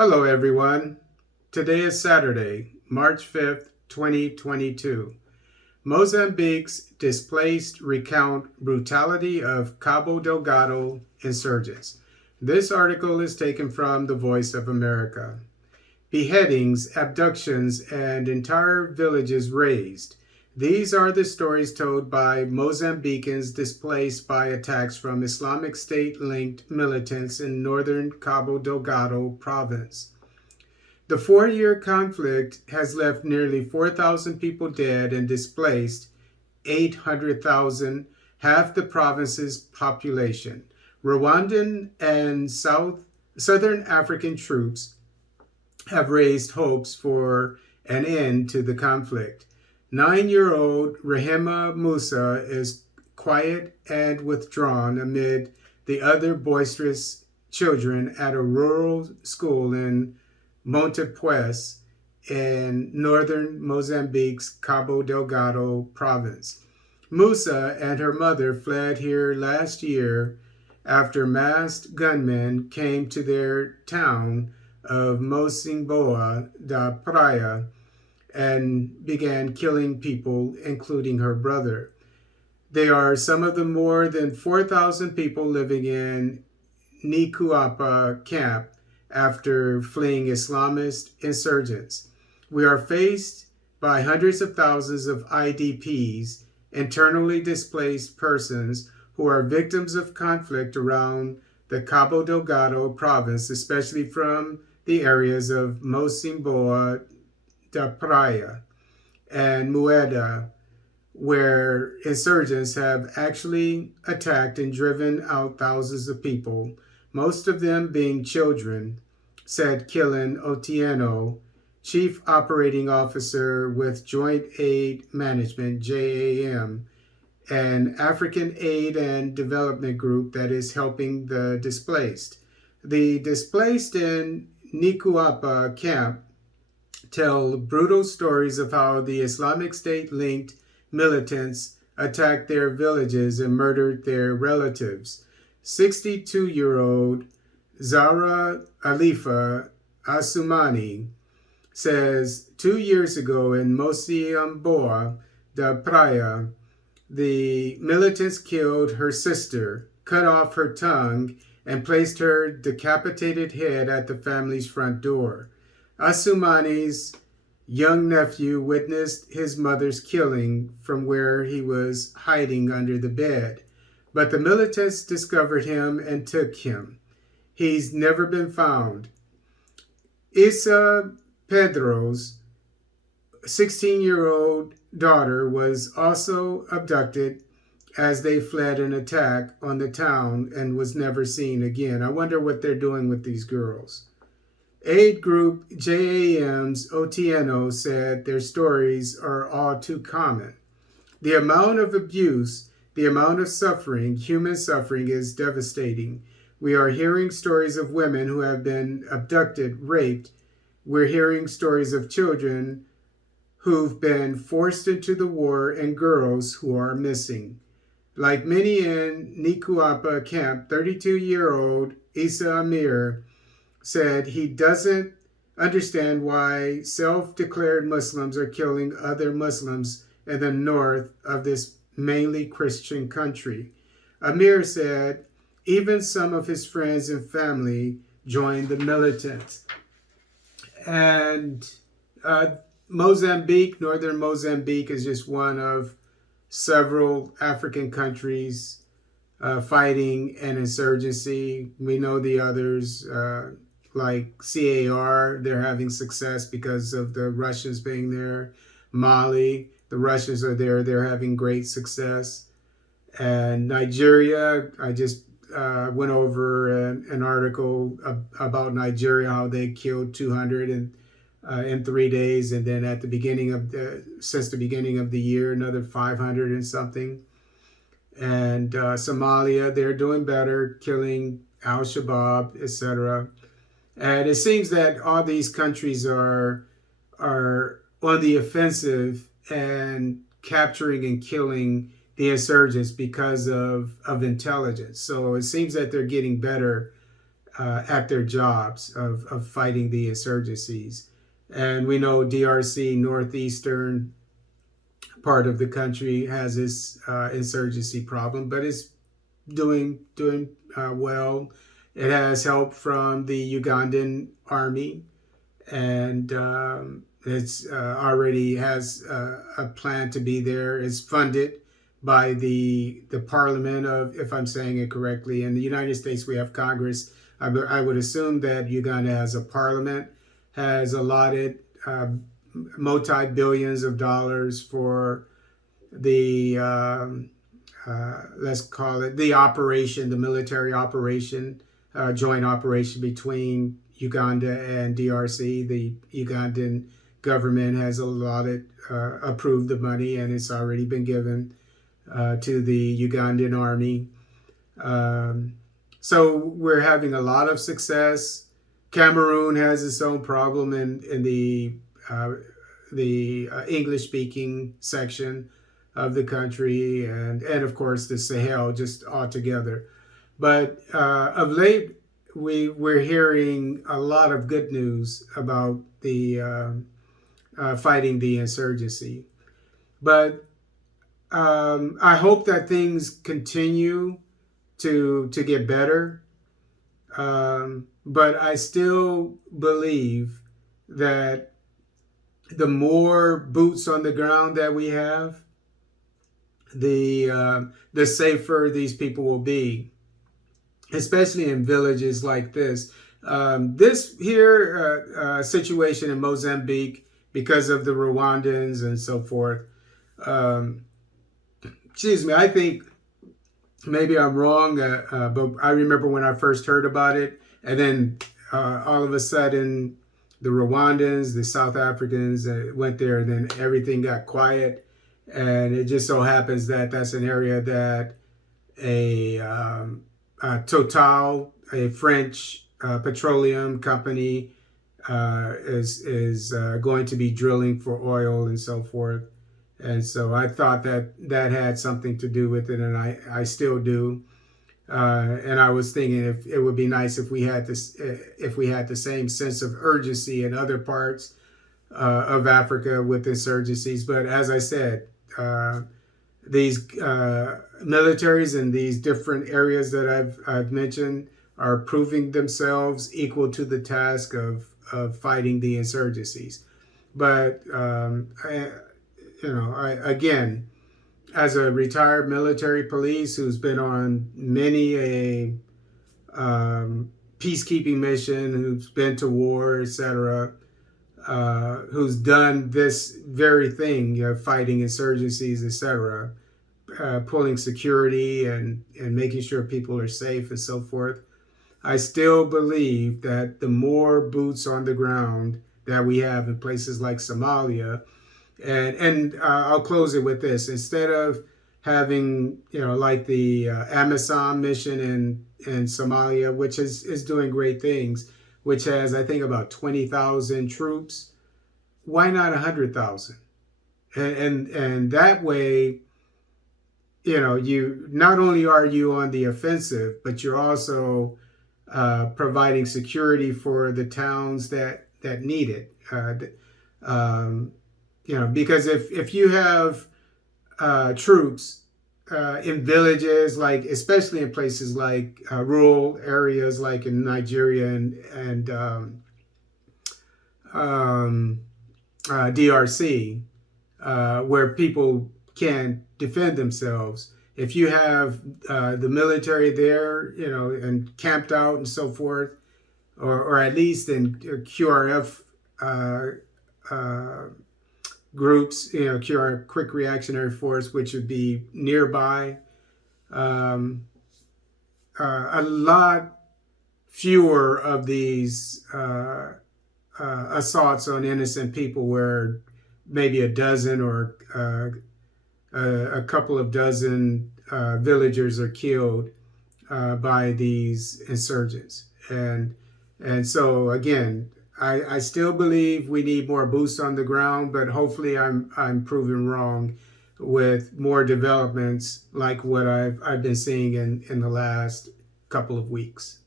Hello, everyone. Today is Saturday, March 5th, 2022. Mozambique's displaced recount brutality of Cabo Delgado insurgents. This article is taken from The Voice of America. Beheadings, abductions, and entire villages razed. These are the stories told by Mozambicans displaced by attacks from Islamic State-linked militants in northern Cabo Delgado province. The 4-year conflict has left nearly 4,000 people dead and displaced 800,000, half the province's population. Rwandan and Southern African troops have raised hopes for an end to the conflict. 9-year-old Rehema Musa is quiet and withdrawn amid the other boisterous children at a rural school in Montepuez in northern Mozambique's Cabo Delgado province. Musa and her mother fled here last year after masked gunmen came to their town of Mocimboa da Praia and began killing people, including her brother. They are some of the more than 4,000 people living in Nikuapa camp after fleeing Islamist insurgents. We are faced by hundreds of thousands of IDPs, internally displaced persons, who are victims of conflict around the Cabo Delgado province, especially from the areas of Mocimboa da Praia and Mueda, where insurgents have actually attacked and driven out thousands of people, most of them being children, said Killen Otieno, Chief Operating Officer with Joint Aid Management, JAM, an African aid and development group that is helping the displaced. The displaced in Nikuapa camp tell brutal stories of how the Islamic State-linked militants attacked their villages and murdered their relatives. 62-year-old Zara Alifa Asumani says 2 years ago in Mocimboa da Praia, the militants killed her sister, cut off her tongue, and placed her decapitated head at the family's front door. Asumani's young nephew witnessed his mother's killing from where he was hiding under the bed, but the militants discovered him and took him. He's never been found. Isa Pedro's 16-year-old daughter was also abducted as they fled an attack on the town and was never seen again. I wonder what they're doing with these girls. Aid group JAM's Otieno said their stories are all too common. The amount of abuse, the amount of suffering, human suffering, is devastating. We are hearing stories of women who have been abducted, raped. We're hearing stories of children who've been forced into the war and girls who are missing. Like many in Nikuapa camp, 32-year-old Isa Amir said he doesn't understand why self-declared Muslims are killing other Muslims in the north of this mainly Christian country. Amir said even some of his friends and family joined the militants. And Mozambique, northern Mozambique, is just one of several African countries fighting an insurgency. We know the others, like CAR, they're having success because of the Russians being there. Mali, the Russians are there, they're having great success. And Nigeria, I just went over an article about Nigeria, how they killed 200 in 3 days, and then at the beginning of since the beginning of the year, another 500 and something. And Somalia, they're doing better, killing Al-Shabaab, etc. And it seems that all these countries are on the offensive and capturing and killing the insurgents because of intelligence. So it seems that they're getting better at their jobs of fighting the insurgencies. And we know DRC, northeastern part of the country, has this insurgency problem, but it's doing well. It has help from the Ugandan army, and it's already has a plan to be there. It's funded by the Parliament of, if I'm saying it correctly. In the United States, we have Congress. I would assume that Uganda has a parliament, has allotted multi-billions of dollars for the let's call it the operation, the military operation, joint operation between Uganda and DRC. The Ugandan government has allotted, approved the money, and it's already been given to the Ugandan army. So we're having a lot of success. Cameroon has its own problem in the English-speaking section of the country, and of course the Sahel just altogether. But of late, we're hearing a lot of good news about the fighting the insurgency. But I hope that things continue to get better. But I still believe that the more boots on the ground that we have, the safer these people will be, especially in villages like this. This here situation in Mozambique, because of the Rwandans and so forth. Excuse me, I think maybe I'm wrong, but I remember when I first heard about it, and then all of a sudden, the Rwandans, the South Africans went there, and then everything got quiet. And it just so happens that that's an area that a Total, a French petroleum company, is going to be drilling for oil and so forth. And so I thought that had something to do with it, and I still do. And I was thinking if it would be nice if we had the same sense of urgency in other parts of Africa with insurgencies. But as I said, these militaries in these different areas that I've mentioned are proving themselves equal to the task of fighting the insurgencies. But again, as a retired military police who's been on many a peacekeeping mission, who's been to war, etc., who's done this very thing, fighting insurgencies, etc., pulling security and making sure people are safe and so forth. I still believe that the more boots on the ground that we have in places like Somalia, and I'll close it with this: instead of having, like the Amazon mission in Somalia, which is doing great things, which has, I think, about 20,000 troops, why not 100,000? And that way, you not only are you on the offensive, but you're also providing security for the towns that need it. Because if you have troops in villages, like especially in places like rural areas, like in Nigeria and DRC, where people can defend themselves. If you have the military there, and camped out and so forth, or at least in QRF groups, QR, Quick Reactionary Force, which would be nearby, a lot fewer of these assaults on innocent people, where maybe a dozen or a couple of dozen villagers are killed by these insurgents. And so again, I still believe we need more boots on the ground, but hopefully I'm proven wrong with more developments like what I've been seeing in the last couple of weeks.